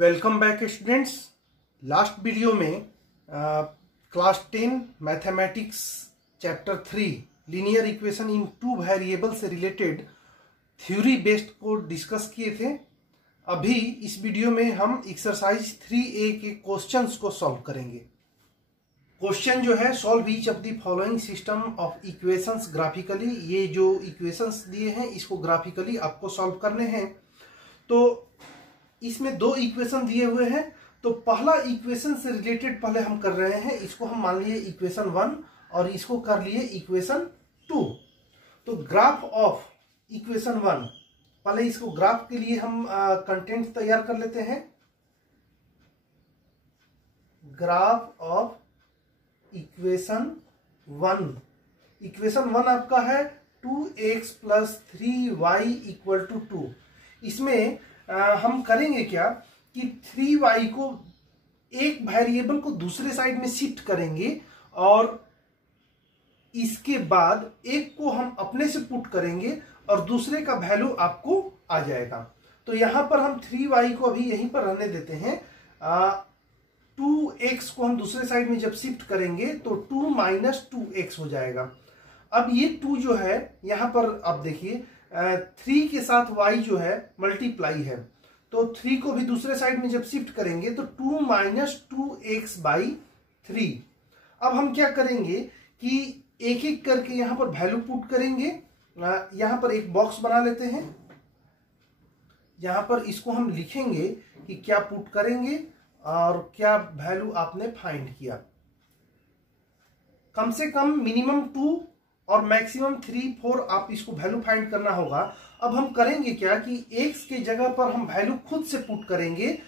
Welcome back students. Last video में class 10 mathematics chapter 3 linear equation in two variable से related theory based को discuss किए थे। अभी इस वीडियो में हम एक्सरसाइज 3A के क्वेश्चंस को सॉल्व करेंगे। क्वेश्चन जो है, solve each of the following system of equations graphically. ये जो इक्वेशंस दिए हैं इसको ग्राफिकली आपको सॉल्व करने हैं। तो इसमें दो इक्वेशन दिए हुए हैं। तो पहला इक्वेशन से रिलेटेड पहले हम कर रहे हैं, इसको हम मान लिए इक्वेशन 1 और इसको कर लिए इक्वेशन 2। तो ग्राफ ऑफ इक्वेशन 1, पहले इसको ग्राफ के लिए हम कंटेंट तैयार कर लेते हैं। ग्राफ ऑफ इक्वेशन 1, इक्वेशन 1 आपका है 2x + 3y = 2। इसमें हम करेंगे क्या कि 3y को एक वेरिएबल को दूसरे साइड में शिफ्ट करेंगे और इसके बाद एक को हम अपने से पुट करेंगे और दूसरे का वैल्यू आपको आ जाएगा। तो यहां पर हम 3y को अभी यहीं पर रहने देते हैं। 2x को हम दूसरे साइड में जब शिफ्ट करेंगे तो 2 - 2x हो जाएगा। अब ये 2 जो है यहां पर आप देखिए 3 के साथ y जो है मल्टीप्लाई है, तो 3 को भी दूसरे साइड में जब शिफ्ट करेंगे तो 2 - 2x/3। अब हम क्या करेंगे कि एक एक करके यहां पर वैल्यू पुट करेंगे। यहां पर एक बॉक्स बना लेते हैं। यहां पर इसको हम लिखेंगे कि क्या पुट करेंगे और क्या वैल्यू आपने फाइंड किया। कम से कम मिनिमम 2 और मैक्सिमम 3, 4 आप इसको वैल्यू फाइंड करना होगा। अब हम करेंगे क्या कि x के जगह पर हम वैल्यू खुद से पुट करेंगे,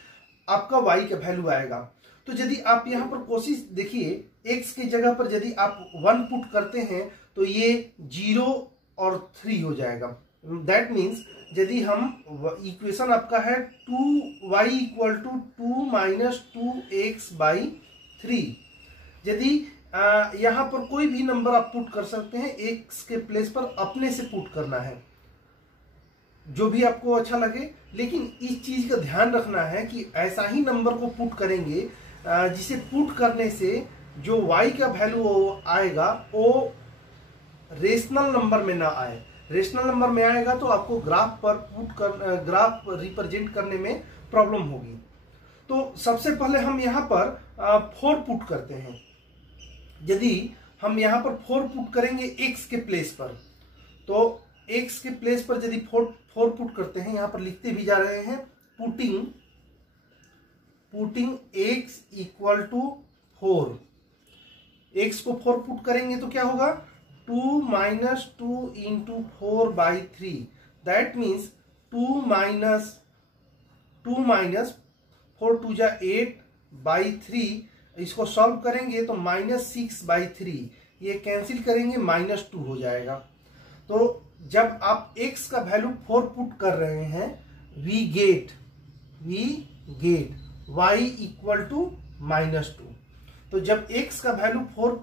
आपका y का वैल्यू आएगा। तो यदि आप यहां पर कोशिश देखिए, x के जगह पर यदि आप 1 पुट करते हैं तो ये 0 और 3 हो जाएगा। दैट मीन्स यदि हम इक्वेशन आपका है 2y = 2 - 2x/3, यदि यहां पर कोई भी नंबर आप पुट कर सकते हैं, x के प्लेस पर अपने से पुट करना है, जो भी आपको अच्छा लगे। लेकिन इस चीज का ध्यान रखना है कि ऐसा ही नंबर को पुट करेंगे जिसे पुट करने से जो y का वैल्यू आएगा वो रेशनल नंबर में ना आए। रेशनल नंबर में आएगा तो आपको ग्राफ पर ग्राफ रिप्रेजेंट करने में प्रॉब्लम होगी। तो सबसे पहले हम यहाँ पर 4 पुट करते हैं। यदि हम यहाँ पर 4 पुट करेंगे x के प्लेस पर, तो x के प्लेस पर यदि 4 पुट करते हैं, यहां पर लिखते भी जा रहे हैं पुटिंग x = 4। x को 4 पुट करेंगे तो क्या होगा 2 - 2 × 4/3। That means 2 - 4 × 2 = 8/3। इसको सॉल्व करेंगे तो -6/3, ये कैंसिल करेंगे -2 हो जाएगा। तो जब आप x का वैल्यू 4 पुट कर रहे हैं, वी गेट y = -2। तो जब x का वैल्यू 4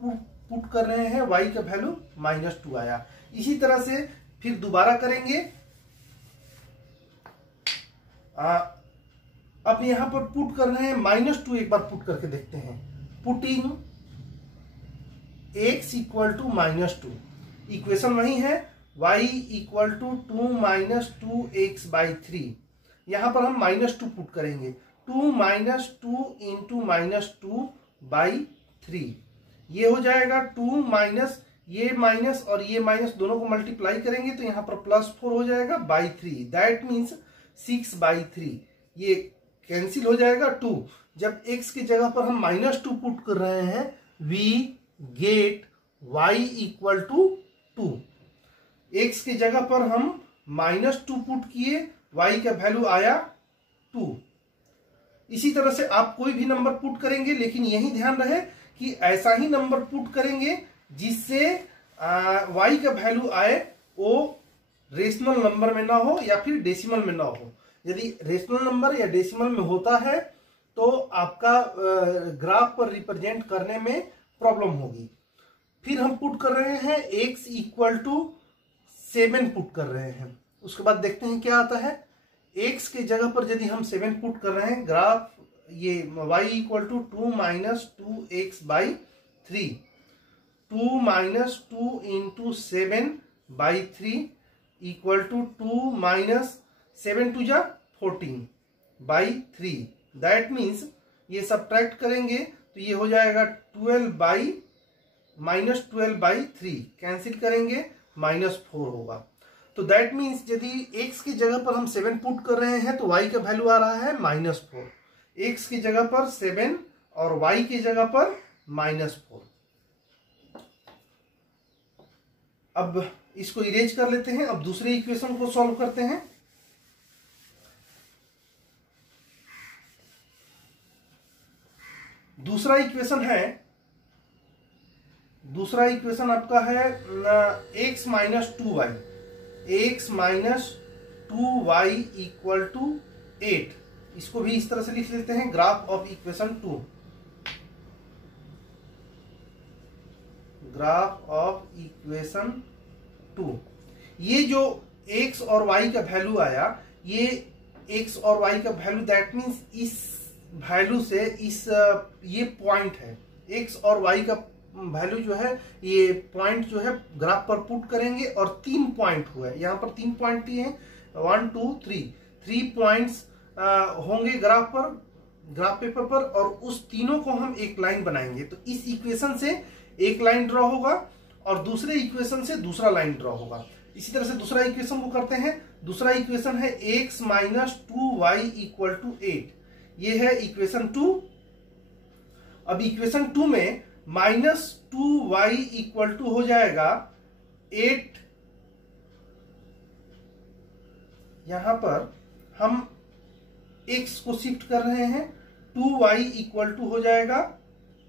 पुट कर रहे हैं, y का वैल्यू -2 आया। इसी तरह से फिर दोबारा करेंगे। अब यहां पर पुट कर रहे हैं -2, एक बार पुट करके देखते हैं। पुटिंग x = -2, इक्वेशन वही है y = 2 - 2x/3। यहां पर हम -2 पुट करेंगे, 2 - 2 × -2/3। ये हो जाएगा 2 - ये माइनस और ये माइनस दोनों को मल्टीप्लाई करेंगे तो यहां पर +4 हो जाएगा /3। दैट मीन्स 6/3, ये कैंसिल हो जाएगा 2। जब x की जगह पर हम -2 पुट कर रहे हैं, वी गेट y = 2। x की जगह पर हम -2 पुट किए, y का वैल्यू आया 2। इसी तरह से आप कोई भी नंबर पुट करेंगे, लेकिन यही ध्यान रहे कि ऐसा ही नंबर पुट करेंगे जिससे y का वैल्यू आए वो रेशनल नंबर में ना हो या फिर डेसिमल में ना हो। यदि रेशनल नंबर या डेसिमल में होता है तो आपका ग्राफ पर रिप्रेजेंट करने में प्रॉब्लम होगी। फिर हम पुट कर रहे हैं x = 7 पुट कर रहे हैं। उसके बाद देखते हैं क्या आता है। x के जगह पर यदि हम 7 पुट कर रहे हैं, ग्राफ ये y equal to 2 minus 2x by 3, 2 minus 2 into 7 by 3 equal to 2 minus 7 two जा 14 बाई 3। दैट मीन्स ये सब्ट्रैक्ट करेंगे तो ये हो जाएगा 12 बाई माइनस 12 बाई 3, कैंसिल करेंगे -4 होगा। तो दैट मीन्स यदि x की जगह पर हम 7 पुट कर रहे हैं तो y का वैल्यू आ रहा है -4, x की जगह पर 7 और y की जगह पर -4। अब इसको इरेज कर लेते हैं। अब दूसरे इक्वेशन को सॉल्व करते हैं। दूसरा इक्वेशन आपका है x minus 2y, x minus 2y equal to 8। इसको भी इस तरह से लिख लेते हैं, graph of equation 2, graph of equation 2। ये जो x और y का वैल्यू आया, ये x और y का वैल्यू, दैट मीन्स इस वैल्यू से इस ये पॉइंट है, x और y का वैल्यू जो है, ये पॉइंट जो है ग्राफ पर पुट करेंगे और 3 पॉइंट हुए, यहाँ पर 3 पॉइंट दिए हैं, 1 2 3 पॉइंट्स होंगे ग्राफ पेपर पर, और उस तीनों को हम एक लाइन बनाएंगे। तो इस इक्वेशन से एक लाइन ड्रॉ होगा और दूसरे इक्वेशन से दूसरा लाइन ड्रॉ होगा। इसी तरह से दूसरा इक्वेशन को करते हैं। दूसरा इक्वेशन है x minus 2y equal to 8, ये है इक्वेशन 2। अब इक्वेशन 2 में -2y इक्वल टू हो जाएगा 8, यहां पर हम x को शिफ्ट कर रहे हैं, 2y इक्वल टू हो जाएगा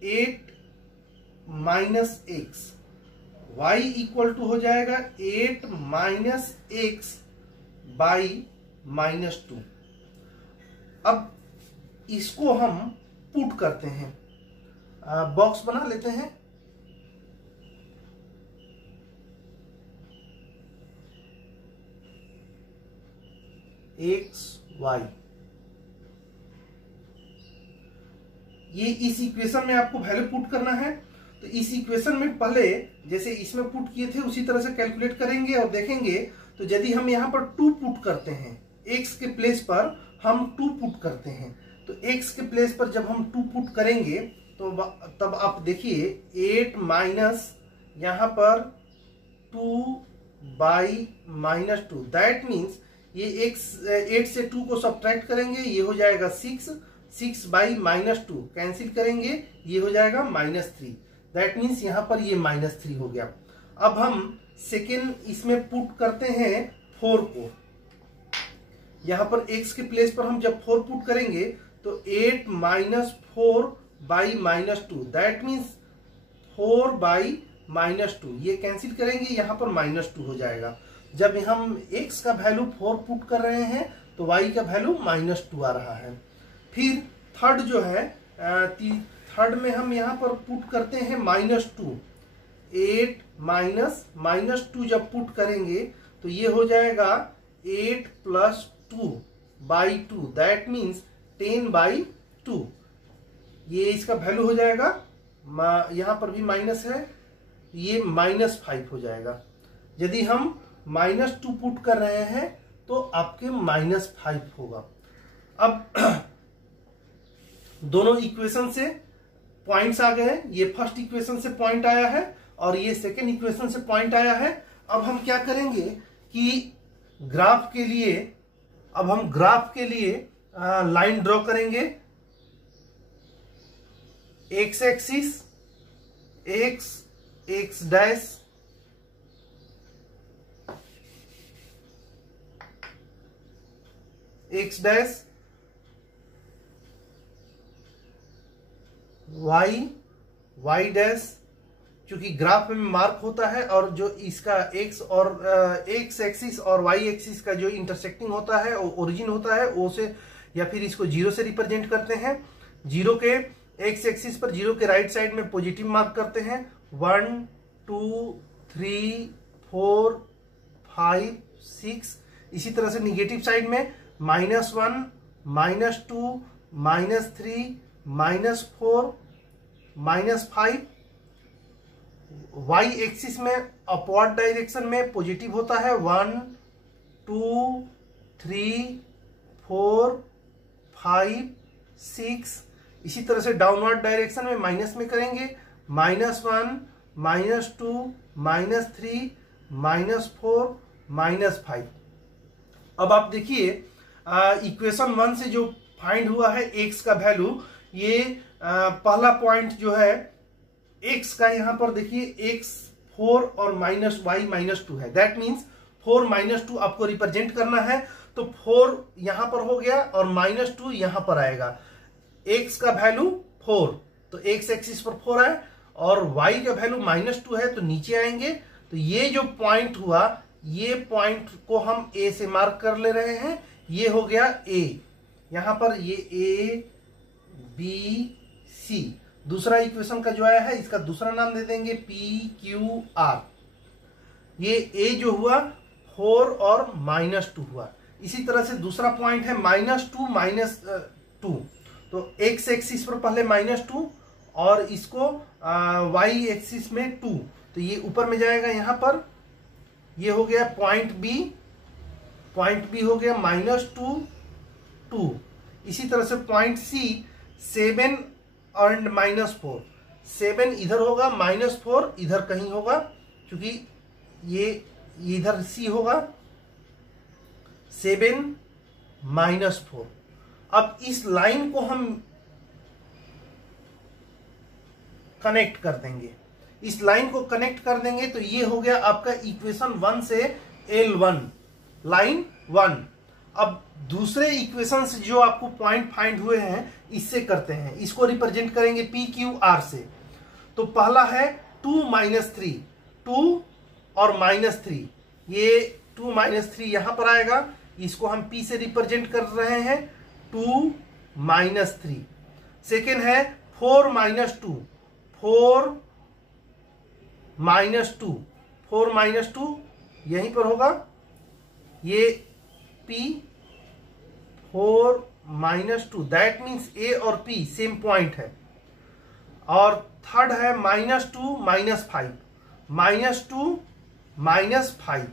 8 minus x, y equal to हो जाएगा 8 माइनस x बाई -2। अब इसको हम पुट करते हैं, बॉक्स बना लेते हैं। x y, ये इस इक्वेशन में आपको वैल्यू पुट करना है। तो इस इक्वेशन में पहले जैसे इसमें पुट किए थे उसी तरह से कैलकुलेट करेंगे और देखेंगे। तो यदि हम यहाँ पर 2 पुट करते हैं, x के प्लेस पर हम 2 पुट करते हैं, तो x के प्लेस पर जब हम 2 पुट करेंगे तो तब आप देखिए 8 माइनस यहाँ पर 2 बाई -2, दैट मीन्स ये x 8 से 2 को सब्ट्रैक्ट करेंगे, ये हो जाएगा 6 बाई -2, कैंसिल करेंगे, ये हो जाएगा -3। दैट मीन्स यहाँ पर ये -3 हो गया। अब हम सेकेंड इसमें पुट करते हैं 4 को। यहाँ पर x के प्लेस पर हम जब 4 पुट करेंगे तो 8 minus 4 by -2, that means 4 by -2, ये कैंसिल करेंगे, यहाँ पर -2 हो जाएगा। जब हम x का वैल्यू 4 पुट कर रहे हैं तो y का वैल्यू -2 आ रहा है। फिर थर्ड जो है, थर्ड में हम यहाँ पर पुट करते हैं -2, 8 माइनस -2 जब पुट करेंगे तो ये हो जाएगा 8 plus 2 by 2, that means 10 by 2, ये इसका वैल्यू हो जाएगा। यहाँ पर भी माइनस है, ये -5 हो जाएगा। यदि हम -2 पुट कर रहे हैं तो आपके -5 होगा। अब दोनों इक्वेशन से पॉइंट्स आ गए, ये फर्स्ट इक्वेशन से पॉइंट आया है और ये सेकेंड इक्वेशन से पॉइंट आया है। अब हम क्या करेंगे कि ग्राफ के लिए, अब हम ग्राफ के लिए लाइन ड्रॉ करेंगे। x axis, x dash, x dash, y dash, क्योंकि ग्राफ में मार्क होता है और जो इसका x और x एक्सिस और y एक्सिस का जो इंटरसेक्टिंग होता है वो ओरिजिन होता है, वो से या फिर इसको 0 से रिप्रेजेंट करते हैं। 0 के x एक्सिस पर 0 के राइट साइड में पॉजिटिव मार्क करते हैं, 1 2 3 4 5 6। इसी तरह से निगेटिव साइड में -1, -2, -3, -4, -5। वाई एक्सिस में अपवर्ड डायरेक्शन में पॉजिटिव होता है 1, 2, 3, 4, 5, 6। इसी तरह से डाउनवर्ड डायरेक्शन में माइनस में करेंगे -1, -2, -3, -4, -5। अब आप देखिए इक्वेशन 1 से जो फाइंड हुआ है एक्स का वैल्यू, ये पहला पॉइंट जो है एक्स का, यहां पर देखिए एक्स 4 और -y -2 है। दैट मीन्स 4 -2 आपको रिप्रेजेंट करना है, तो 4 यहां पर हो गया और -2 यहां पर आएगा। एक्स का वैल्यू 4, तो एक्स एक्सिस पर 4 है, और y का वैल्यू -2 है, तो नीचे आएंगे। तो ये जो पॉइंट हुआ, ये पॉइंट को हम ए से मार्क कर ले रहे हैं। ये हो गया ए, यहां पर ये ए बी सी। दूसरा इक्वेशन का जो आया है, इसका दूसरा नाम दे देंगे पी क्यू आर। ये ए जो हुआ 4 और -2 हुआ। इसी तरह से दूसरा पॉइंट है -2, -2। तो एक्स एक्सिस पर पहले -2 और इसको वाई एक्सिस में 2, तो ये ऊपर में जाएगा यहां पर। ये हो गया पॉइंट बी हो गया -2, 2। इसी तरह से पॉइंट सी 7 एंड -4, 7 इधर होगा, -4 इधर कहीं होगा, क्योंकि ये इधर सी होगा, 7 -4। अब इस लाइन को हम कनेक्ट कर देंगे। इस लाइन को कनेक्ट कर देंगे तो ये हो गया आपका इक्वेशन 1 से L1, लाइन 1। अब दूसरे इक्वेशन से जो आपको पॉइंट फाइंड हुए हैं, इससे करते हैं। इसको रिप्रेजेंट करेंगे पी क्यू आर से। तो पहला है 2 -3, 2 और -3। ये 2 -3 यहां पर आएगा, इसको हम पी से रिप्रेजेंट कर रहे हैं 2 -3। सेकेंड है 4 -2, 4 -2, 4 -2 यहीं पर होगा, ये P 4 -2। दैट मीन्स A और P सेम पॉइंट है। और थर्ड है -2 -5, -2 -5,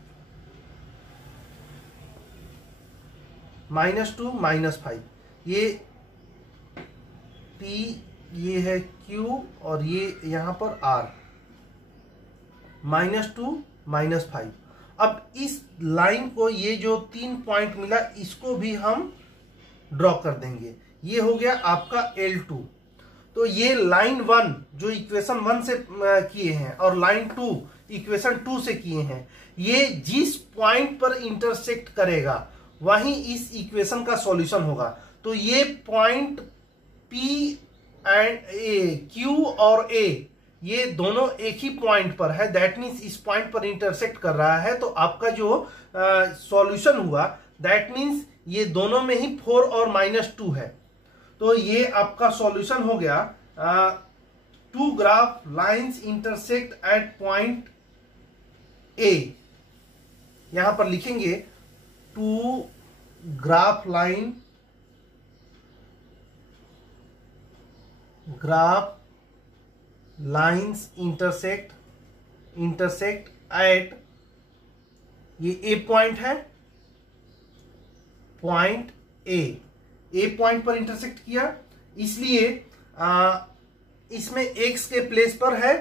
-2 -5। ये P, ये है Q और ये यहां पर R, -2 -5। अब इस लाइन को, ये जो 3 पॉइंट मिला, इसको भी हम ड्रॉ कर देंगे। ये हो गया आपका L2। तो ये लाइन 1 जो इक्वेशन 1 से किए हैं और लाइन 2 इक्वेशन 2 से किए हैं, ये जिस पॉइंट पर इंटरसेक्ट करेगा वहीं इस इक्वेशन का सॉल्यूशन होगा। तो ये point P and A, Q और A, ये दोनों एक ही पॉइंट पर है। दैट मीन्स इस पॉइंट पर इंटरसेक्ट कर रहा है। तो आपका जो सॉल्यूशन हुआ, दैट मीन्स ये दोनों में ही 4 और -2 है। तो ये आपका सॉल्यूशन हो गया 2 graph lines intersect at point A. यहां पर लिखेंगे 2 ग्राफ लाइंस इंटरसेक्ट एट, ये ए पॉइंट है, पॉइंट ए पॉइंट पर इंटरसेक्ट किया, इसलिए इसमें x के प्लेस पर है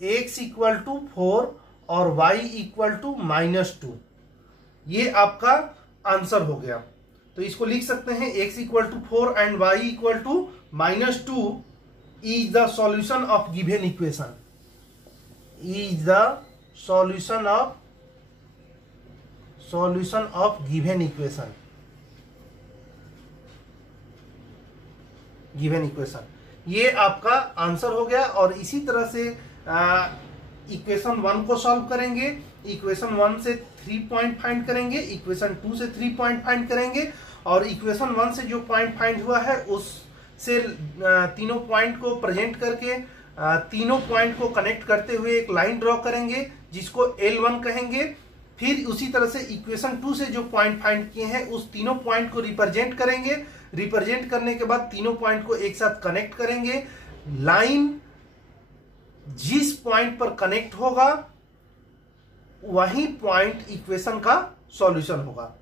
x = 4 और y = -2। ये आपका आंसर हो गया। तो इसको लिख सकते हैं x = 4 and y = -2 is the solution of given equation, is the solution of given equation। ये आपका आंसर हो गया। और इसी तरह से इक्वेशन 1 को सॉल्व करेंगे। इक्वेशन 1 से 3 पॉइंट फाइंड करेंगे, इक्वेशन 2 से 3 पॉइंट फाइंड करेंगे, और इक्वेशन 1 से जो पॉइंट फाइंड हुआ है उससे तीनों पॉइंट को प्रेजेंट करके तीनों पॉइंट को कनेक्ट करते हुए एक लाइन ड्रॉ करेंगे, जिसको L1 कहेंगे। फिर उसी तरह से इक्वेशन 2 से जो पॉइंट फाइंड किए हैं उस तीनों पॉइंट को रिप्रेजेंट करेंगे। रिप्रेजेंट करने के बाद तीनों पॉइंट को एक साथ कनेक्ट करेंगे। लाइन जिस पॉइंट पर कनेक्ट होगा वही पॉइंट इक्वेशन का सॉल्यूशन होगा।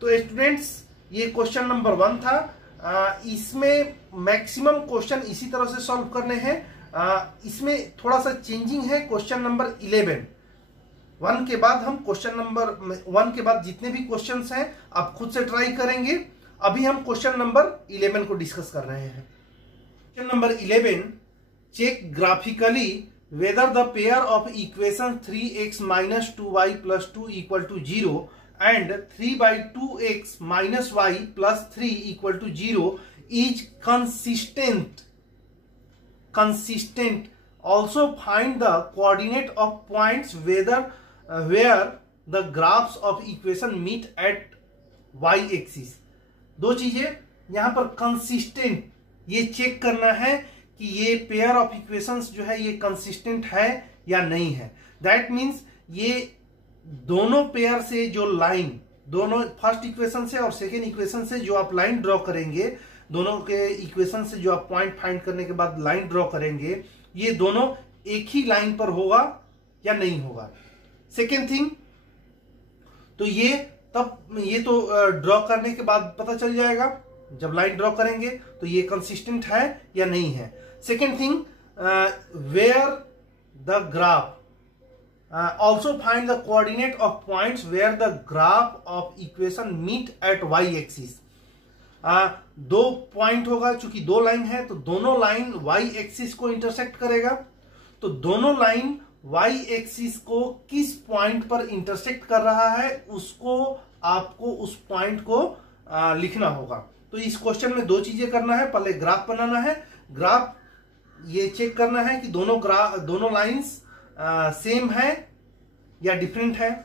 तो स्टूडेंट्स, ये क्वेश्चन नंबर 1 था। इसमें मैक्सिमम क्वेश्चन इसी तरह से सॉल्व करने हैं। इसमें थोड़ा सा चेंजिंग है। क्वेश्चन नंबर 11 1 के बाद हम क्वेश्चन नंबर 1 के बाद जितने भी क्वेश्चंस हैं आप खुद से ट्राई करेंगे। अभी हम क्वेश्चन नंबर 11 को डिस्कस कर रहे हैं। Question number 11, check graphically whether the pair of equation 3x minus 2y plus 2 equal to 0 and 3 by 2x minus y plus 3 equal to 0 is consistent. Also find the coordinate of points where the graphs of equation meet at y axis. दो चीजें यहां पर consistent, ये check करना है कि ये pair of equations जो है ये कंसिस्टेंट है या नहीं है। दैट मीन्स ये दोनों पेयर से जो लाइन, दोनों फर्स्ट इक्वेशन से और सेकेंड इक्वेशन से जो आप लाइन ड्रॉ करेंगे, दोनों के इक्वेशन से जो आप पॉइंट फाइंड करने के बाद लाइन ड्रॉ करेंगे, ये दोनों एक ही लाइन पर होगा या नहीं होगा। सेकेंड थिंग, तो ये तो ड्रॉ करने के बाद पता चल जाएगा, जब लाइन ड्रॉ करेंगे तो ये कंसिस्टेंट है या नहीं है। Second thing, where the graph, also find the coordinate of points where the graph of equation meet at y axis. दो पॉइंट होगा, चूंकि दो लाइन है तो दोनों लाइन वाई एक्सिस को इंटरसेक्ट करेगा। तो दोनों लाइन वाई एक्सिस को किस पॉइंट पर इंटरसेक्ट कर रहा है उसको आपको उस पॉइंट को लिखना होगा। तो इस क्वेश्चन में दो चीजें करना है। पहले ग्राफ बनाना है, ग्राफ ये चेक करना है कि दोनों लाइंस सेम है या डिफरेंट है।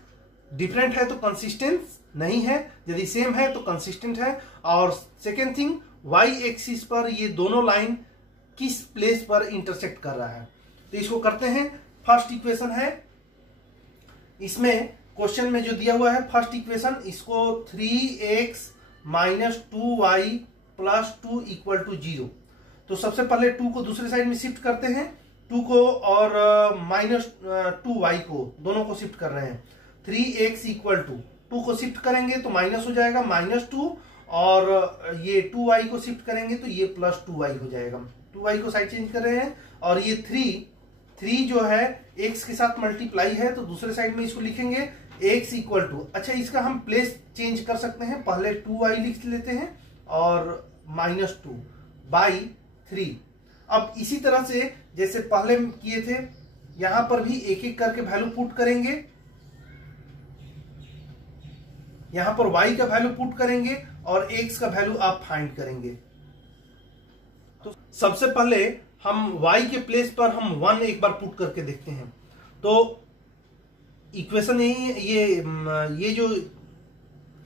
डिफरेंट है तो कंसिस्टेंट नहीं है, यदि सेम है तो कंसिस्टेंट है। और सेकेंड थिंग, वाई एक्सिस पर ये दोनों लाइन किस प्लेस पर इंटरसेक्ट कर रहा है। तो इसको करते हैं। फर्स्ट इक्वेशन है, इसमें क्वेश्चन में जो दिया हुआ है फर्स्ट इक्वेशन, इसको 3x minus 2y plus 2 equal to 0। तो सबसे पहले 2 को दूसरे साइड में शिफ्ट करते हैं, 2 को और माइनस 2y को, दोनों को शिफ्ट कर रहे हैं। 3x इक्वल टू 2 को शिफ्ट करेंगे तो माइनस हो जाएगा -2, और ये 2y को शिफ्ट करेंगे तो ये प्लस 2y हो जाएगा। 2y को साइड चेंज कर रहे हैं, और ये 3 जो है x के साथ मल्टीप्लाई है तो दूसरे साइड में इसको लिखेंगे x इक्वल टू, अच्छा इसका हम प्लेस चेंज कर सकते हैं, पहले 2y लिख लेते हैं और -2 बाई 3। अब इसी तरह से जैसे पहले किए थे यहां पर भी एक एक करके वैल्यू पुट करेंगे। यहां पर y का वैल्यू पुट करेंगे और x का वैल्यू आप फाइंड करेंगे। तो सबसे पहले हम y के प्लेस पर हम 1 एक बार पुट करके देखते हैं। तो इक्वेशन ये जो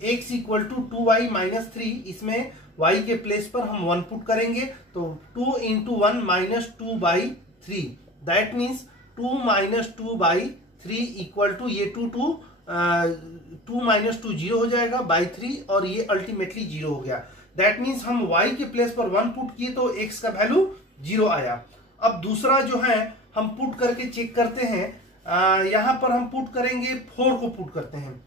x equal to 2y minus 3, इसमें y के प्लेस पर हम 1 पुट करेंगे तो 2 into 1 minus 2 by 3, that means 2 minus 2 by 3 equal to, ये 2 माइनस 2 0 हो जाएगा बाई 3, और ये अल्टीमेटली 0 हो गया। दैट मीन्स हम y के प्लेस पर 1 पुट किए तो x का वैल्यू 0 आया। अब दूसरा जो है हम पुट करके चेक करते हैं। यहां पर हम पुट करेंगे 4 को पुट करते हैं,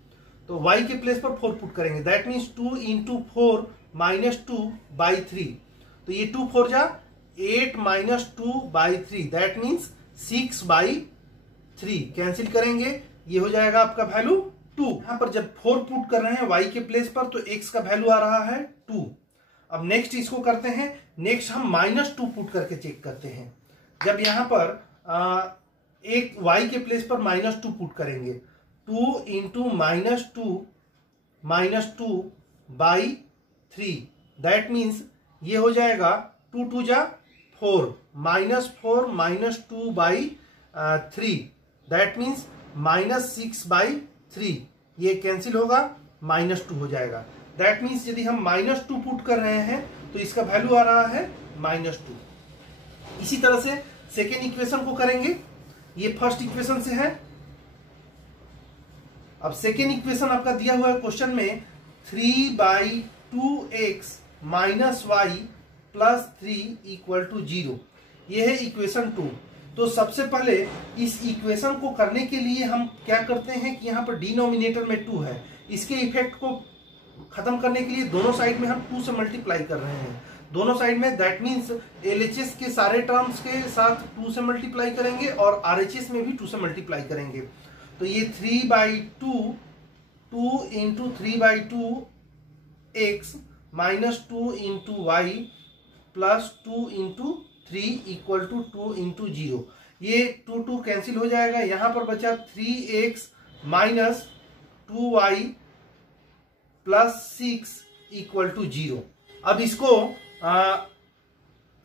तो y के प्लेस पर 4 पुट करेंगे, that means 2 into 4 minus 2 by 3, तो ये 2 4 जा 8 minus 2 by 3, that means 6 by 3। Cancel करेंगे, ये हो जाएगा आपका वैल्यू 2। यहां पर जब 4 पुट कर रहे हैं y के प्लेस पर तो x का वैल्यू आ रहा है 2। अब नेक्स्ट इसको करते हैं, नेक्स्ट हम -2 पुट करके चेक करते हैं। जब यहां पर एक y के प्लेस पर -2 पुट करेंगे, 2 इंटू -2 बाई 3, दैट मीन्स ये हो जाएगा 2 2 जा 4, -4 -2 बाई 3, दैट मीन्स -6 बाई 3, ये कैंसिल होगा, -2 हो जाएगा। दैट मीन्स यदि हम -2 पुट कर रहे हैं तो इसका वैल्यू आ रहा है -2। इसी तरह से सेकेंड इक्वेशन को करेंगे, ये फर्स्ट इक्वेशन से है। अब सेकेंड इक्वेशन आपका दिया हुआ है क्वेश्चन में 3/2x minus y plus 3 equal to 0। ये है इक्वेशन 2। तो सबसे पहले इस इक्वेशन को करने के लिए हम क्या करते हैं कि यहाँ पर डिनोमिनेटर में 2 है, इसके इफेक्ट को खत्म करने के लिए दोनों साइड में हम 2 से मल्टीप्लाई कर रहे हैं। दोनों साइड में, दैट मीन्स एलएचएस के सारे टर्म्स के साथ 2 से मल्टीप्लाई करेंगे और आरएचएस में भी 2 से मल्टीप्लाई करेंगे। तो ये 3/2 2 into 3/2x minus 2 into y plus 2 into 3 equal to 2 into 0। ये 2 कैंसिल हो जाएगा, यहां पर बचा 3x minus 2y plus 6 equal to 0। अब इसको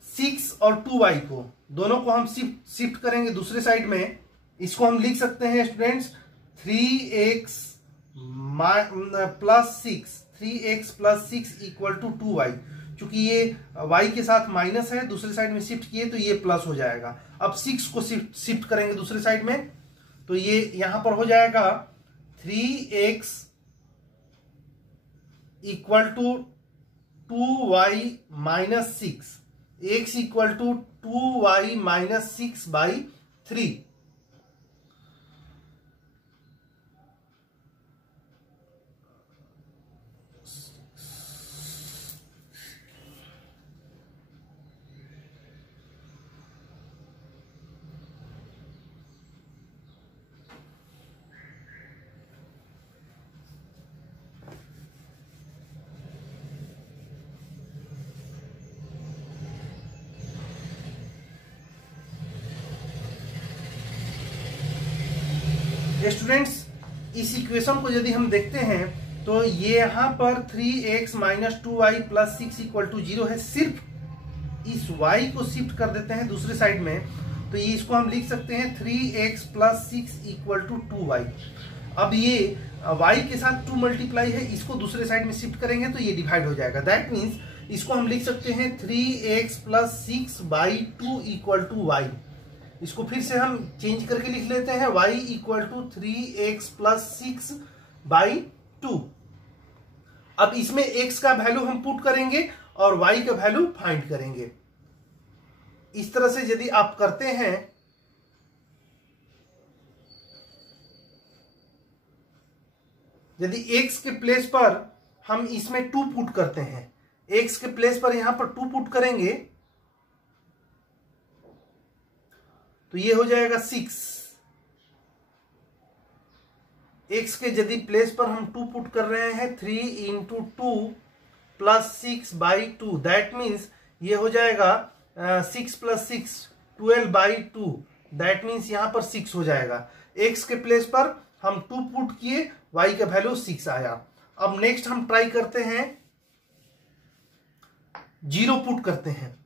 6 और 2y को दोनों को हम शिफ्ट करेंगे दूसरे साइड में। इसको हम लिख सकते हैं students 3x plus 6 equal to 2y। चूंकि ये y के साथ माइनस है, दूसरे साइड में शिफ्ट किए तो ये प्लस हो जाएगा। अब 6 को शिफ्ट करेंगे दूसरे साइड में, तो ये यहां पर हो जाएगा 3x equal to 2y minus 6, x equal to 2y minus 6/3। Students, इस इक्वेशन को यदि हम देखते हैं तो ये यहां पर 3x minus 2y plus 6 equal to 0 है। सिर्फ इस y को शिफ्ट कर देते हैं दूसरे साइड में, तो ये इसको हम लिख सकते हैं 3x plus 6 equal to 2y। अब ये y के साथ 2 मल्टीप्लाई है, इसको दूसरे साइड में शिफ्ट करेंगे तो ये डिवाइड हो जाएगा। दैट मीन्स इसको हम लिख सकते हैं 3x plus 6/2 equal to y। इसको फिर से हम चेंज करके लिख लेते हैं y equal to 3x plus 6/2। अब इसमें x का वैल्यू हम पुट करेंगे और y का वैल्यू फाइंड करेंगे। इस तरह से यदि आप करते हैं यदि x के प्लेस पर हम इसमें 2 पुट करते हैं, x के प्लेस पर यहां पर 2 पुट करेंगे तो ये हो जाएगा 6। x के यदि प्लेस पर हम 2 पुट कर रहे हैं 3 इंटू 2 प्लस 6/2, दैट मीन्स ये हो जाएगा 6 प्लस 6 12/2, दैट मीन्स यहां पर 6 हो जाएगा। x के प्लेस पर हम 2 पुट किए, y का वैल्यू 6 आया। अब नेक्स्ट हम ट्राई करते हैं 0 पुट करते हैं।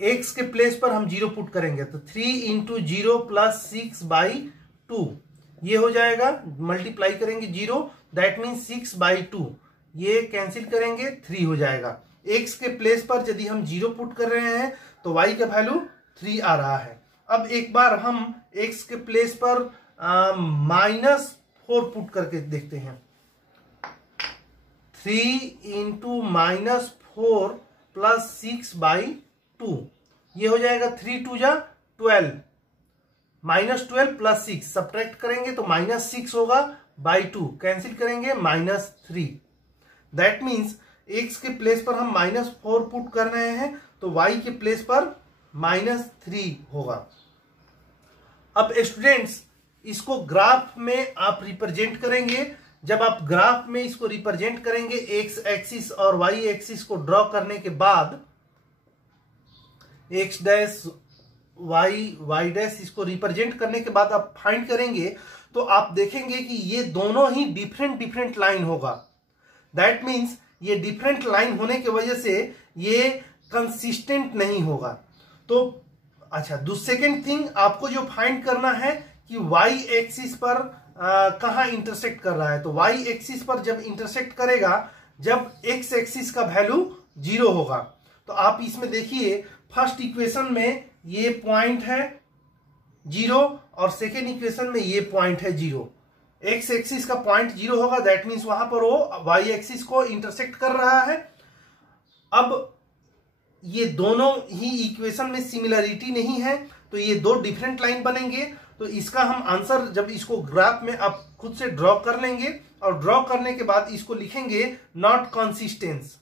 x के प्लेस पर हम 0 पुट करेंगे तो 3 इंटू 0 प्लस 6/2, ये हो जाएगा, मल्टीप्लाई करेंगे 0, दैट मीन्स 6/2, ये कैंसिल करेंगे 3 हो जाएगा। x के प्लेस पर यदि हम 0 पुट कर रहे हैं तो y का वैल्यू 3 आ रहा है। अब एक बार हम x के प्लेस पर -4 पुट करके देखते हैं। 3 इंटू -4 प्लस 6/2, ये हो जाएगा 3 2 जा 12, -12 प्लस 6 सब्ट्रैक्ट करेंगे तो -6 होगा, /2 कैंसिल करेंगे -3। दैट मीन्स x के प्लेस पर हम -4 पुट कर रहे हैं तो y के प्लेस पर -3 होगा। अब स्टूडेंट्स, इसको ग्राफ में आप रिप्रेजेंट करेंगे। जब आप ग्राफ में इसको रिप्रेजेंट करेंगे, x एक्सिस और y एक्सिस को ड्रॉ करने के बाद x डैश y डैश इसको रिप्रेजेंट करने के बाद आप फाइंड करेंगे तो आप देखेंगे कि ये दोनों ही डिफरेंट लाइन होगा। दैट मीन्स ये डिफरेंट लाइन होने की वजह से ये कंसिस्टेंट नहीं होगा। तो अच्छा, सेकेंड थिंग आपको जो फाइंड करना है कि y एक्सिस पर कहां इंटरसेक्ट कर रहा है। तो y एक्सिस पर जब इंटरसेक्ट करेगा जब x एक्सिस का वैल्यू 0 होगा। तो आप इसमें देखिए, फर्स्ट इक्वेशन में ये पॉइंट है 0 और सेकेंड इक्वेशन में ये पॉइंट है 0। एक्स एक्सिस का पॉइंट 0 होगा, दैट मीन्स वहां पर वो वाई एक्सिस को इंटरसेक्ट कर रहा है। अब ये दोनों ही इक्वेशन में सिमिलरिटी नहीं है, तो ये दो डिफरेंट लाइन बनेंगे। तो इसका हम आंसर जब इसको ग्राफ में आप खुद से ड्रॉ कर लेंगे और ड्रॉ करने के बाद इसको लिखेंगे not consistence,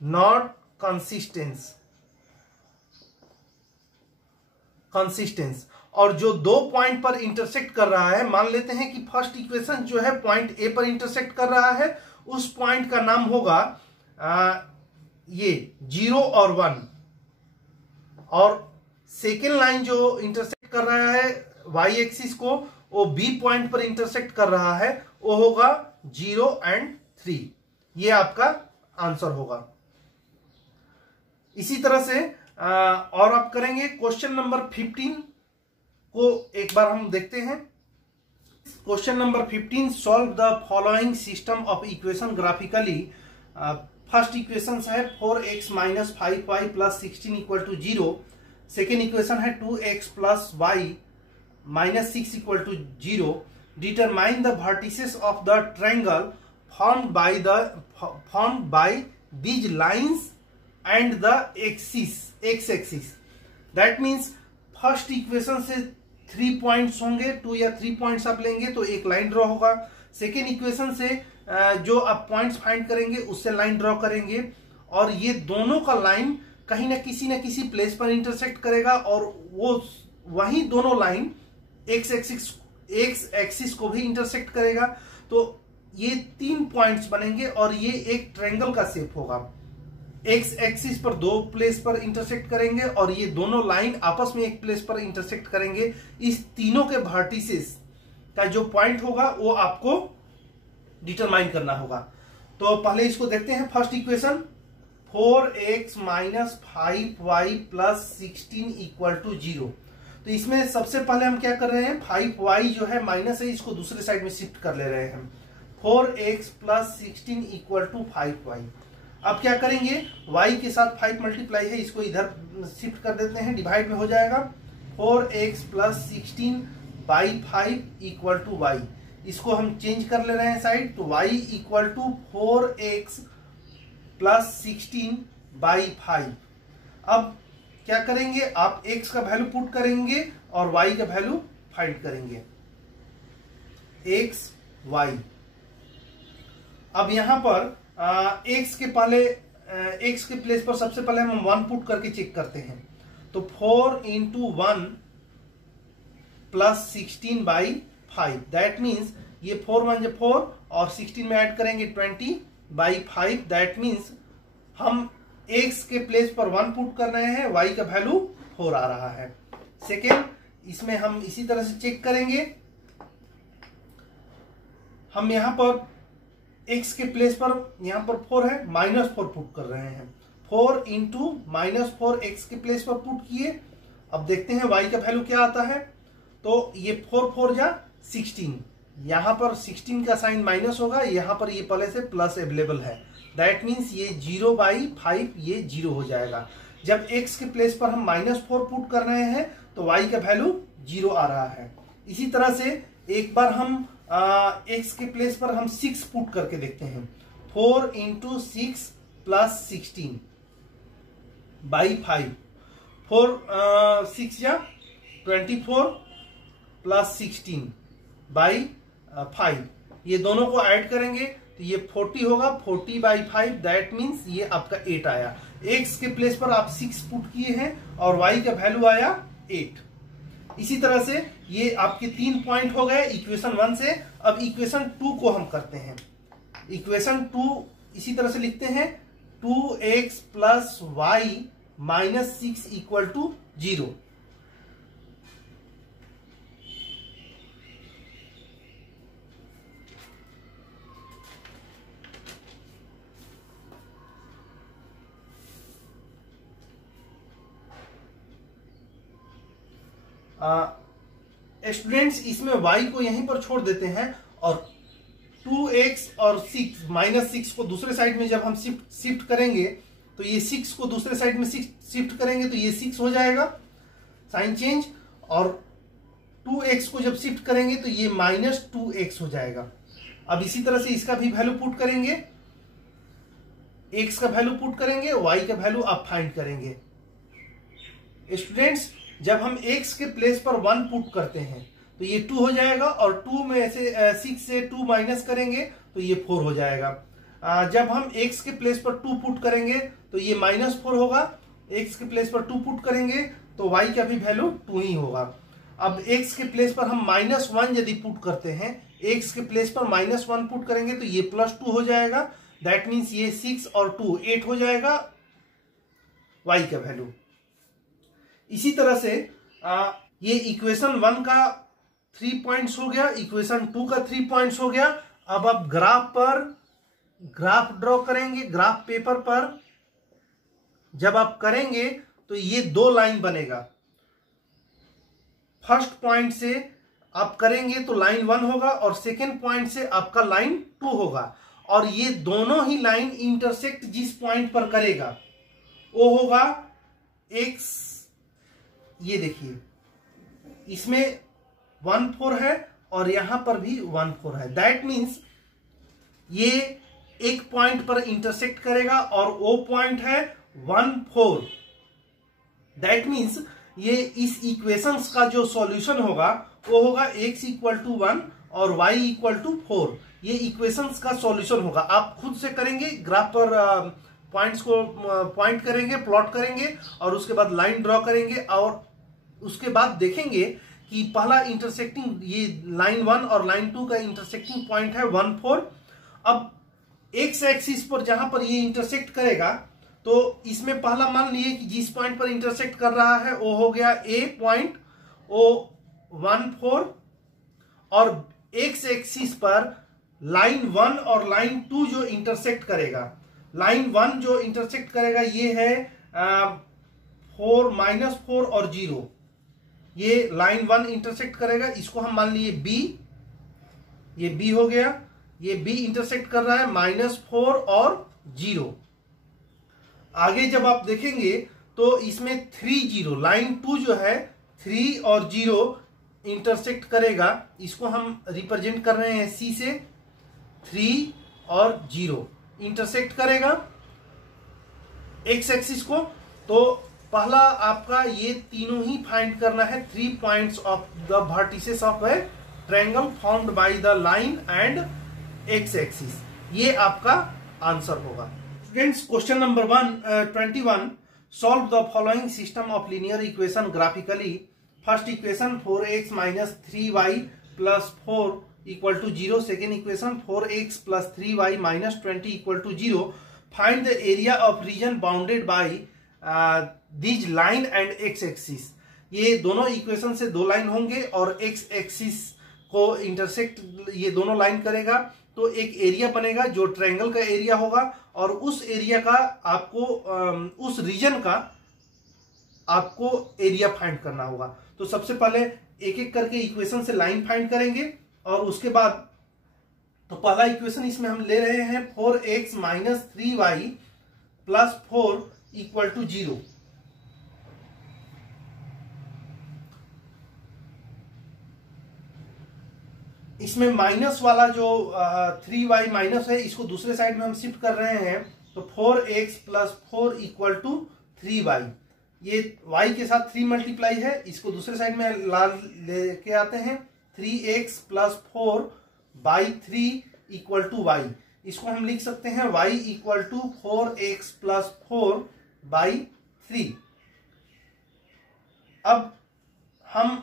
not consistence, consistence. और जो दो पॉइंट पर इंटरसेक्ट कर रहा है, मान लेते हैं कि फर्स्ट इक्वेशन जो है पॉइंट ए पर इंटरसेक्ट कर रहा है, उस पॉइंट का नाम होगा ये 0 और 1, और सेकेंड लाइन जो इंटरसेक्ट कर रहा है वाई एक्सिस को, वो बी पॉइंट पर इंटरसेक्ट कर रहा है, वो होगा 0 और 3। ये आपका आंसर होगा। इसी तरह से और आप करेंगे क्वेश्चन नंबर 15 को एक बार हम देखते हैं। Question number 15, solve the following system of equation graphically. First equation है 4x minus 5y plus 16 equal to 0। Second equation है 2x plus y minus 6 equal to 0। Determine the vertices of the triangle formed by these lines and the axis, x axis. That means first equation से 3 points होंगे, 2 या 3 points आप लेंगे तो एक line draw होगा। Second equation से जो आप पॉइंट्स फाइंड करेंगे उससे लाइन ड्रॉ करेंगे, और ये दोनों का लाइन कहीं ना किसी प्लेस पर इंटरसेक्ट करेगा, और वो वही दोनों लाइन एक्स एक्सिस को भी इंटरसेक्ट करेगा। तो ये 3 पॉइंट्स बनेंगे और ये एक ट्रायंगल का शेप होगा। एक्स एक्सिस पर 2 प्लेस पर इंटरसेक्ट करेंगे और ये दोनों लाइन आपस में एक प्लेस पर इंटरसेक्ट करेंगे। इस तीनों के वर्टिसेस का जो पॉइंट होगा वो आपको डिटरमाइन करना होगा। तो पहले इसको देखते हैं। First equation 4x minus 5y plus 16 equal to 0। तो इसमें सबसे पहले हम क्या कर रहे हैं, 5y जो है माइनस है, इसको दूसरे साइड में शिफ्ट कर ले रहे हैं। 4x plus 16 equal to 5y। अब क्या करेंगे, y के साथ 5 मल्टीप्लाई है, इसको इधर शिफ्ट कर देते हैं, डिवाइड में हो जाएगा। 4x plus 16 by 5 equal to y। इसको हम चेंज कर ले रहे हैं साइड, तो y equal to 4x plus 16 by 5। अब क्या करेंगे, आप x का वैल्यू पुट करेंगे और y का वैल्यू फाइंड करेंगे, x y। अब यहां पर x के पहले x के प्लेस पर सबसे पहले हम 1 पुट करके चेक करते हैं। तो 4 into 1 plus 16 by 5, that means ये 4 1 जो 4 और 16 में ऐड करेंगे 20 बाई 5। दैट मीन्स हम x के प्लेस पर 1 पुट कर रहे हैं, y का वैल्यू 4 आ रहा है। सेकेंड, इसमें हम इसी तरह से चेक करेंगे। हम यहां पर x के प्लेस पर यहां पर 4 है, माइनस 4 पुट कर रहे हैं। 4 इंटू माइनस 4 x के प्लेस पर पुट किए। अब देखते हैं y का वैल्यू क्या आता है। तो ये 4 4 जा 16, यहां पर 16 का साइन माइनस होगा, यहां पर ये पहले से प्लस अवेलेबल है। दैट मीन्स ये 0 बाई 5 ये 0 हो जाएगा। जब x के प्लेस पर हम माइनस 4 पुट कर रहे हैं तो y का वैल्यू 0 आ रहा है। इसी तरह से एक बार हम x के प्लेस पर हम 6 पुट करके देखते हैं। 4 इंटू 6 प्लस 16 बाई 5। 4 6 या 24 प्लस 16 बाई 5। ये दोनों को ऐड करेंगे तो ये 40 होगा, 40 बाई 5। दैट मीन्स ये आपका 8 आया। x के प्लेस पर आप 6 पुट किए हैं और y का वैल्यू आया 8। इसी तरह से ये आपके 3 पॉइंट हो गए इक्वेशन 1 से। अब इक्वेशन 2 को हम करते हैं। इक्वेशन 2 इसी तरह से लिखते हैं, 2x plus y minus 6 equal to 0। Students इसमें y को यहीं पर छोड़ देते हैं और 2x और 6 माइनस 6 को दूसरे साइड में जब हम शिफ्ट करेंगे तो ये 6 को दूसरे साइड में शिफ्ट करेंगे तो ये 6 हो जाएगा, साइन चेंज। और 2x को जब शिफ्ट करेंगे तो ये -2x हो जाएगा। अब इसी तरह से इसका भी वैल्यू पुट करेंगे, x का वैल्यू पुट करेंगे, y का वैल्यू आप फाइंड करेंगे। स्टूडेंट्स, जब हम x के प्लेस पर 1 पुट करते हैं तो ये 2 हो जाएगा, और 2 में से 6 से 2 माइनस करेंगे तो ये 4 हो जाएगा। जब हम x के प्लेस पर 2 पुट करेंगे तो ये -4 होगा, x के प्लेस पर 2 पुट करेंगे तो y का भी वैल्यू 2 ही होगा। अब x के प्लेस पर हम -1 यदि पुट करते हैं, x के प्लेस पर -1 पुट करेंगे तो ये +2 हो जाएगा। दैट मीन्स ये 6 और 2 8 हो जाएगा y का वैल्यू। इसी तरह से ये इक्वेशन 1 का 3 पॉइंट्स हो गया, इक्वेशन 2 का 3 पॉइंट्स हो गया। अब आप ग्राफ ड्रॉ करेंगे, ग्राफ पेपर पर जब आप करेंगे तो ये 2 लाइन बनेगा। फर्स्ट पॉइंट से आप करेंगे तो लाइन 1 होगा, और सेकेंड पॉइंट से आपका लाइन 2 होगा, और ये दोनों ही लाइन इंटरसेक्ट जिस पॉइंट पर करेगा वो होगा x। ये देखिए, इसमें 1 4 है और यहां पर भी 1 4 है। दैट मीन्स ये एक पॉइंट पर इंटरसेक्ट करेगा और वो पॉइंट है 1 4। दैट मीन्स ये इस इक्वेशंस का जो सॉल्यूशन होगा वो होगा x = 1 और y = 4। ये इक्वेशंस का सॉल्यूशन होगा। आप खुद से करेंगे, ग्राफ पर पॉइंट्स को पॉइंट करेंगे, प्लॉट करेंगे, और उसके बाद लाइन ड्रॉ करेंगे, और उसके बाद देखेंगे कि पहला इंटरसेक्टिंग, ये लाइन 1 और लाइन 2 का इंटरसेक्टिंग पॉइंट है 1 4। अब एक्स एक्सिस पर जहां पर ये इंटरसेक्ट करेगा तो इसमें पहला मान लिए कि जिस पॉइंट पर इंटरसेक्ट कर रहा है वो हो गया ए पॉइंट, ओ 1 4, और एक्स एक्सिस पर लाइन 1 और लाइन 2 जो इंटरसेक्ट करेगा, लाइन 1 जो इंटरसेक्ट करेगा ये है 4 -4 और 0। ये लाइन 1 इंटरसेक्ट करेगा, इसको हम मान लिए बी, ये बी हो गया। ये बी इंटरसेक्ट कर रहा है -4 और 0। आगे जब आप देखेंगे तो इसमें 3 0, लाइन 2 जो है 3 और 0 इंटरसेक्ट करेगा। इसको हम रिप्रेजेंट कर रहे हैं सी से, 3 और 0 इंटरसेक्ट करेगा एक्स एक्सिस को। तो पहला आपका ये तीनों ही फाइंड करना है, 3 points of the vertices of A triangle formed by the line and x axis. ये आपका आंसर होगा। Students, question number 21, solve the following system of linear equation graphically. First equation 4x - 3y + 4 = 0। Second equation 4x + 3y - 20 = 0। Find the area of reason bounded by this line and x axis. ये दोनों equation से 2 line होंगे और x axis को intersect ये दोनों line करेगा, तो एक एरिया बनेगा जो ट्रायंगल का एरिया होगा, और उस एरिया का आपको उस रीजन का आपको एरिया फाइंड करना होगा। तो सबसे पहले एक एक करके इक्वेशन से लाइन फाइंड करेंगे, और उसके बाद तो पहला इक्वेशन इसमें हम ले रहे हैं 4x - 3y + 4 = 0। इसमें माइनस वाला जो 3y माइनस है इसको दूसरे साइड में हम शिफ्ट कर रहे हैं, तो 4x + 4 = 3y। ये y के साथ 3 मल्टीप्लाई है, इसको दूसरे साइड में लाल लेके आते हैं, 3x + 4/3 = y। इसको हम लिख सकते हैं y = 4x + 4/3। अब हम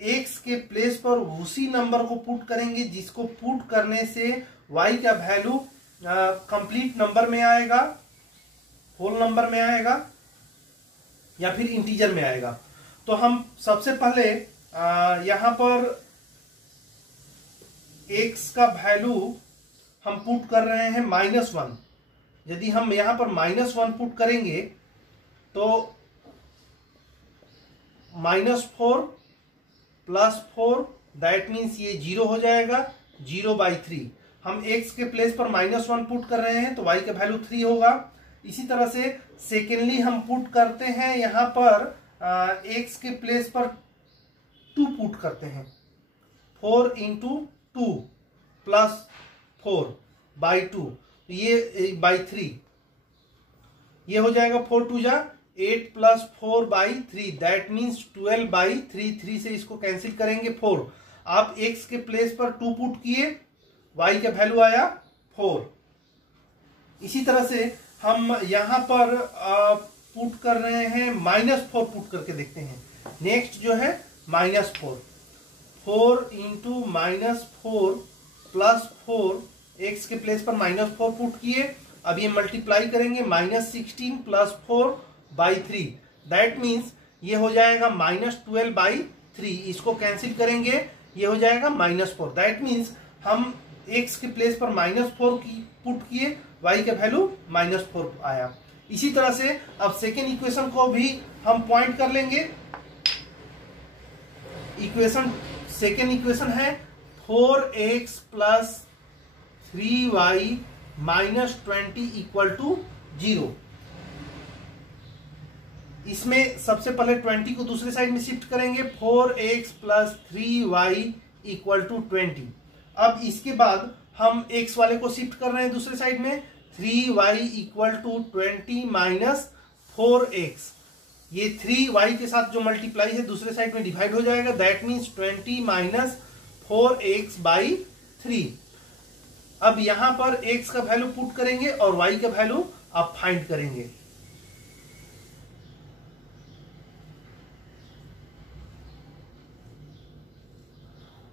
x के प्लेस पर उसी नंबर को पुट करेंगे जिसको पुट करने से y का वैल्यू कंप्लीट नंबर में आएगा, होल नंबर में आएगा, या फिर इंटीजर में आएगा। तो हम सबसे पहले यहां पर x का वैल्यू हम पुट कर रहे हैं -1। यदि हम यहां पर -1 पुट करेंगे तो -4 + 4, दैट मीन्स ये 0 हो जाएगा, 0/3। हम x के प्लेस पर -1 पुट कर रहे हैं तो y का वैल्यू 3 होगा। इसी तरह से सेकेंडली हम पुट करते हैं यहां पर x के प्लेस पर 2 पुट करते हैं, 4 इंटू 2 प्लस 4 बाई 2, ये बाई 3, ये हो जाएगा 4 2 जा 8 plus 4 by 3, that means 12 by 3, 3 से इसको कैंसिल करेंगे 4। आप x के प्लेस पर 2 पुट किए, y का वैल्यू आया 4। इसी तरह से हम यहां पर पुट कर रहे हैं, -4 पुट करके देखते हैं। नेक्स्ट जो है -4, 4 इंटू -4 प्लस 4, x के प्लेस पर -4 पुट किए, अब ये मल्टीप्लाई करेंगे, -16 प्लस 4 बाई 3, दैट मीन्स ये हो जाएगा -12 बाई 3, इसको कैंसिल करेंगे, ये हो जाएगा -4, दैट मीन्स हम x के प्लेस पर -4 की पुट किए, y का वैल्यू -4 आया। इसी तरह से अब सेकेंड इक्वेशन को भी हम पॉइंट कर लेंगे। सेकेंड इक्वेशन है 4x plus 3y minus 20 equal to 0। इसमें सबसे पहले 20 को दूसरे साइड में शिफ्ट करेंगे, 4x plus 3y equal to 20। अब इसके बाद हम x वाले को शिफ्ट कर रहे हैं दूसरे साइड में, 3y equal to 20 minus 4x, ये 3y के साथ जो मल्टीप्लाई है दूसरे साइड में डिवाइड हो जाएगा, that means 20 minus 4x by 3। अब यहां पर x का वैल्यू पुट करेंगे और y का वैल्यू आप फाइंड करेंगे।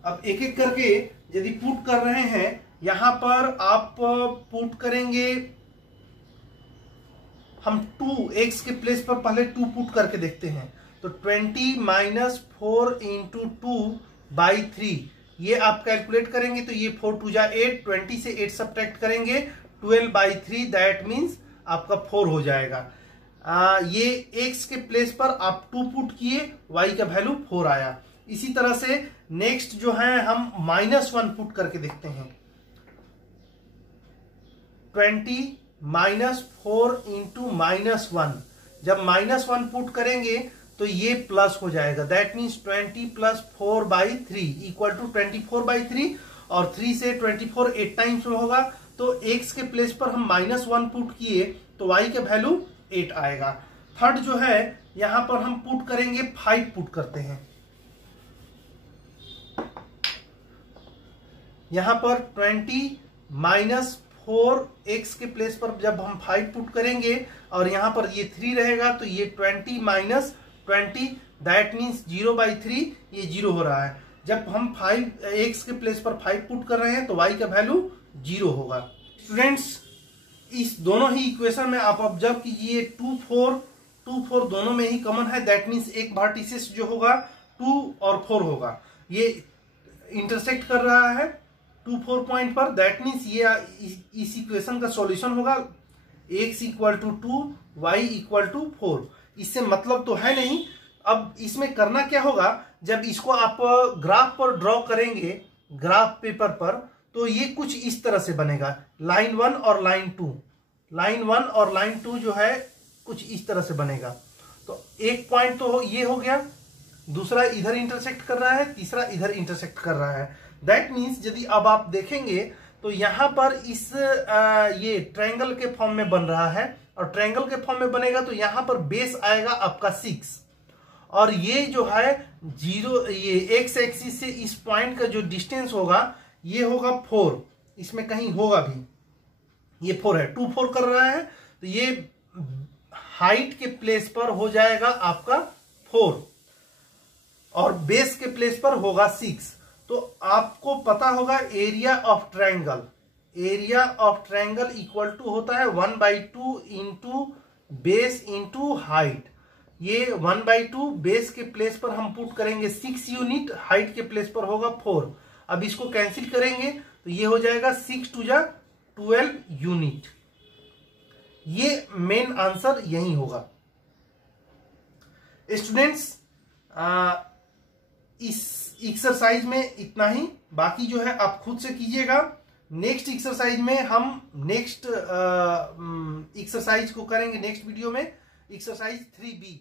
अब एक एक करके यदि पुट कर रहे हैं, यहां पर आप पुट करेंगे, हम 2x के प्लेस पर पहले 2 पुट करके देखते हैं, तो 20 माइनस 4 इंटू 2 बाई 3, ये आप कैलकुलेट करेंगे तो ये 4 2 जा 8, 20 से 8 सब्ट्रैक्ट करेंगे, 12 बाई 3, दैट मीन्स आपका 4 हो जाएगा। ये x के प्लेस पर आप 2 पुट किए, y का वैल्यू 4 आया। इसी तरह से नेक्स्ट जो है हम -1 पुट करके देखते हैं, 20 माइनस 4 इंटू -1, जब -1 पुट करेंगे तो ये प्लस हो जाएगा, that means 20 plus 4 by 3 equal to 24 by 3, और 3 से 24 8 टाइम्स में होगा, तो x के प्लेस पर हम -1 पुट किए तो y का वैल्यू 8 आएगा। थर्ड जो है यहां पर हम पुट करेंगे, 5 पुट करते हैं, यहां पर 20 माइनस 4x के प्लेस पर जब हम 5 पुट करेंगे और यहां पर ये 3 रहेगा, तो ये 20 माइनस 20, दैट मीन्स 0 बाई 3, ये 0 हो रहा है। जब हम 5x के प्लेस पर 5 पुट कर रहे हैं तो y का वैल्यू 0 होगा। स्टूडेंट्स, इस दोनों ही इक्वेशन में आप ऑब्जर्व कीजिए, 2 4 दोनों में ही कॉमन है, दैट मीन्स एक वर्टिसेस जो होगा 2 और 4 होगा, ये इंटरसेक्ट कर रहा है 2 4 पॉइंट पर, दैट मीन्स ये इस इक्वेशन का सॉल्यूशन होगा x equal to 2, y equal to 4। इससे मतलब तो है नहीं। अब इसमें करना क्या होगा, जब इसको आप ग्राफ पर ड्रॉ करेंगे, ग्राफ पेपर पर, तो ये कुछ इस तरह से बनेगा, लाइन 1 और लाइन 2, लाइन 1 और लाइन 2 जो है कुछ इस तरह से बनेगा। तो एक पॉइंट तो ये हो गया, दूसरा इधर इंटरसेक्ट कर रहा है, तीसरा इधर इंटरसेक्ट कर रहा है, दैट मीन्स यदि अब आप देखेंगे तो यहां पर इस ये ट्रायंगल के फॉर्म में बन रहा है, और ट्रायंगल के फॉर्म में बनेगा तो यहां पर बेस आएगा आपका 6, और ये जो है 0, ये x एक्सिस से इस पॉइंट का जो डिस्टेंस होगा ये होगा 4, इसमें कहीं होगा भी, ये 4 है, 2 4 कर रहा है, तो ये हाइट के प्लेस पर हो जाएगा आपका 4 और बेस के प्लेस पर होगा 6। तो आपको पता होगा area of triangle, area of triangle equal to होता है 1/2 इंटू बेस इंटू हाइट। ये 1/2 बेस के प्लेस पर हम पुट करेंगे 6 यूनिट, हाइट के प्लेस पर होगा 4। अब इसको कैंसिल करेंगे तो ये हो जाएगा 6 2 जा 12 यूनिट। ये मेन आंसर यही होगा। स्टूडेंट्स, इस एक्सरसाइज में इतना ही, बाकी जो है आप खुद से कीजिएगा। नेक्स्ट एक्सरसाइज में हम नेक्स्ट एक्सरसाइज को करेंगे नेक्स्ट वीडियो में, एक्सरसाइज 3B।